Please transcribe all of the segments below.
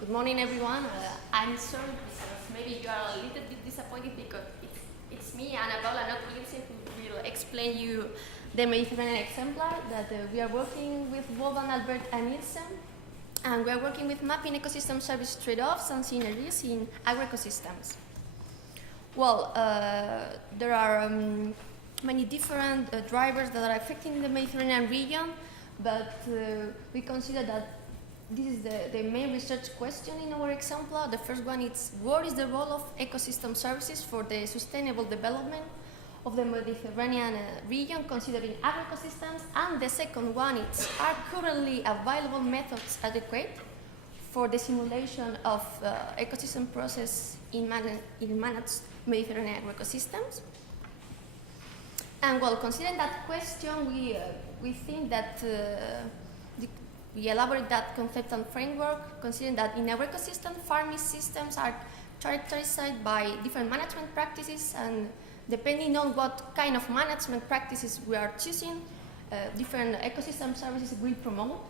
Good morning, everyone. I'm sorry because maybe you are a little bit disappointed because it's me, Paula, not Lindsay, who will explain you the Mediterranean exemplar that we are working with Wolfgang, Albert, and Nielsen. And we are working with mapping ecosystem service trade-offs and synergies in agroecosystems. Well, there are many different drivers that are affecting the Mediterranean region, but we consider that this is the main research question in our exemplar. The first one is, what is the role of ecosystem services for the sustainable development of the Mediterranean region, considering agroecosystems? And the second one is, are currently available methods adequate for the simulation of ecosystem process in managed Mediterranean agroecosystems? And well, considering that question, we think that we elaborate that conceptual framework, considering that in our ecosystem, farming systems are characterized by different management practices, and depending on what kind of management practices we are choosing, different ecosystem services will promote.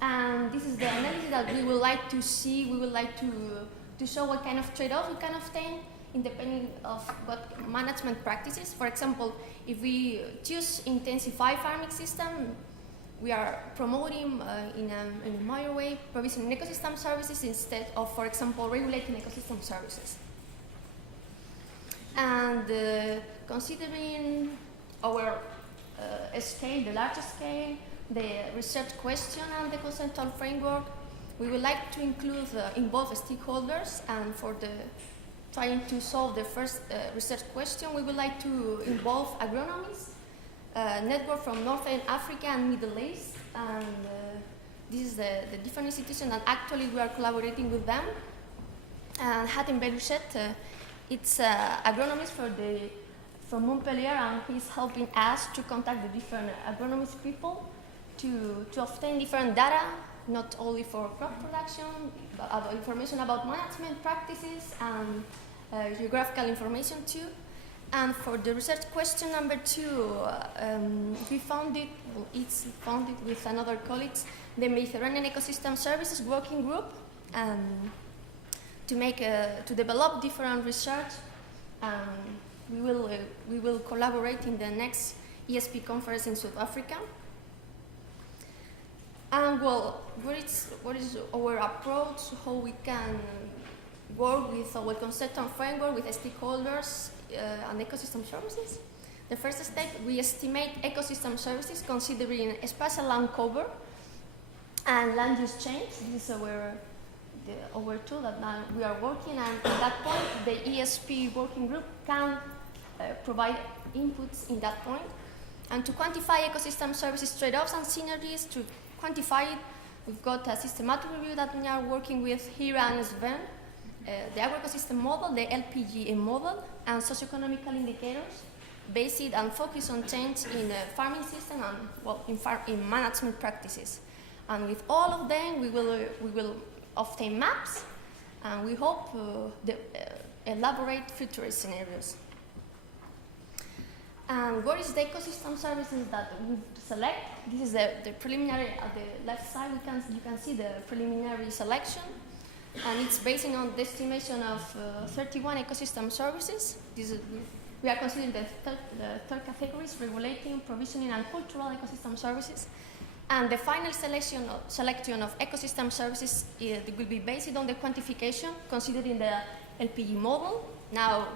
And this is the analysis that we would like to see. We would like to show what kind of trade-offs we can obtain independent of what management practices. For example, if we choose intensify farming system, we are promoting in a major way provisioning ecosystem services instead of, for example, regulating ecosystem services. And considering our scale, the largest scale, the research question and the conceptual framework, we would like to involve stakeholders, and for trying to solve the first research question, we would like to involve agronomists, network from Northern Africa and Middle East, and this is the different institutions, and actually we are collaborating with them. And Hatem Belouchet, it's agronomist from Montpellier, and he's helping us to contact the different agronomist people to obtain different data, not only for crop production, but about information about management practices and geographical information too. And for the research question number 2, it's founded with another colleagues, the Mediterranean Ecosystem Services Working Group, to develop different research. We will collaborate in the next ESP conference in South Africa. And well, what is our approach? How we can work with our conceptual framework with stakeholders and ecosystem services? The first step, we estimate ecosystem services considering spatial land cover and land use change. This is our tool that now we are working, and at that point, the ESP working group can provide inputs in that point. And to quantify ecosystem services trade-offs and synergies, to quantify it, we've got a systematic review that we are working with here and Sven, the agroecosystem model, the LPGA model, and socioeconomical indicators based and focused on change in the farming system and in management practices. And with all of them, we will obtain maps, and we hope elaborate future scenarios. And what is the ecosystem services that we select? This is the preliminary. At the left side, you can see the preliminary selection, and it's based on the estimation of 31 ecosystem services. We are considering the third categories: regulating, provisioning, and cultural ecosystem services. And the final selection of ecosystem services will be based on the quantification, considering the LPG model. Now,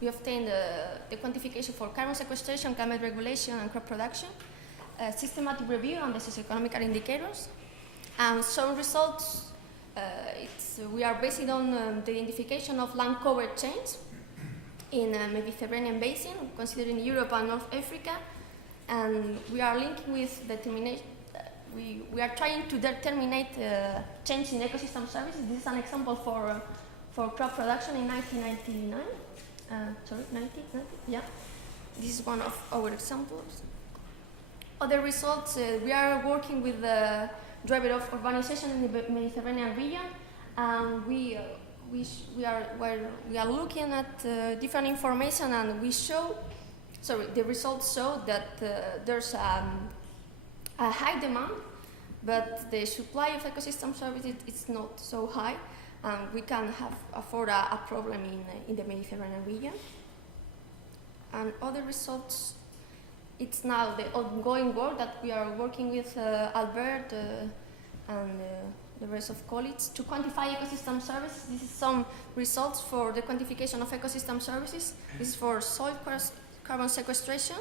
we obtained the quantification for carbon sequestration, climate regulation, and crop production, systematic review on the socioeconomic indicators, and some results. We are based on the identification of land cover change in the Mediterranean basin, considering Europe and North Africa, and we are linking with determination. We are trying to determine change in ecosystem services. This is an example for crop production in 1999. 1990, yeah. This is one of our examples. Other results, we are working with the driver of urbanization in the Mediterranean region, and we are looking at different information, and the results show that there's a high demand but the supply of ecosystem services is not so high, and we can afford a problem in the Mediterranean region. And other results, it's now the ongoing work that we are working with Albert and the rest of colleagues to quantify ecosystem services. This is some results for the quantification of ecosystem services. This is for soil carbon sequestration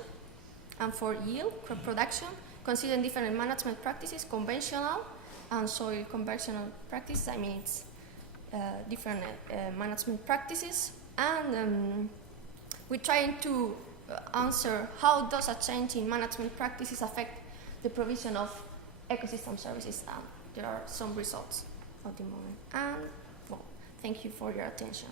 and for yield, crop production, considering different management practices, conventional and soil conversional practices. I mean, it's different management practices. And we're trying to answer how does a change in management practices affect the provision of ecosystem services. There are some results at the moment. And well, thank you for your attention.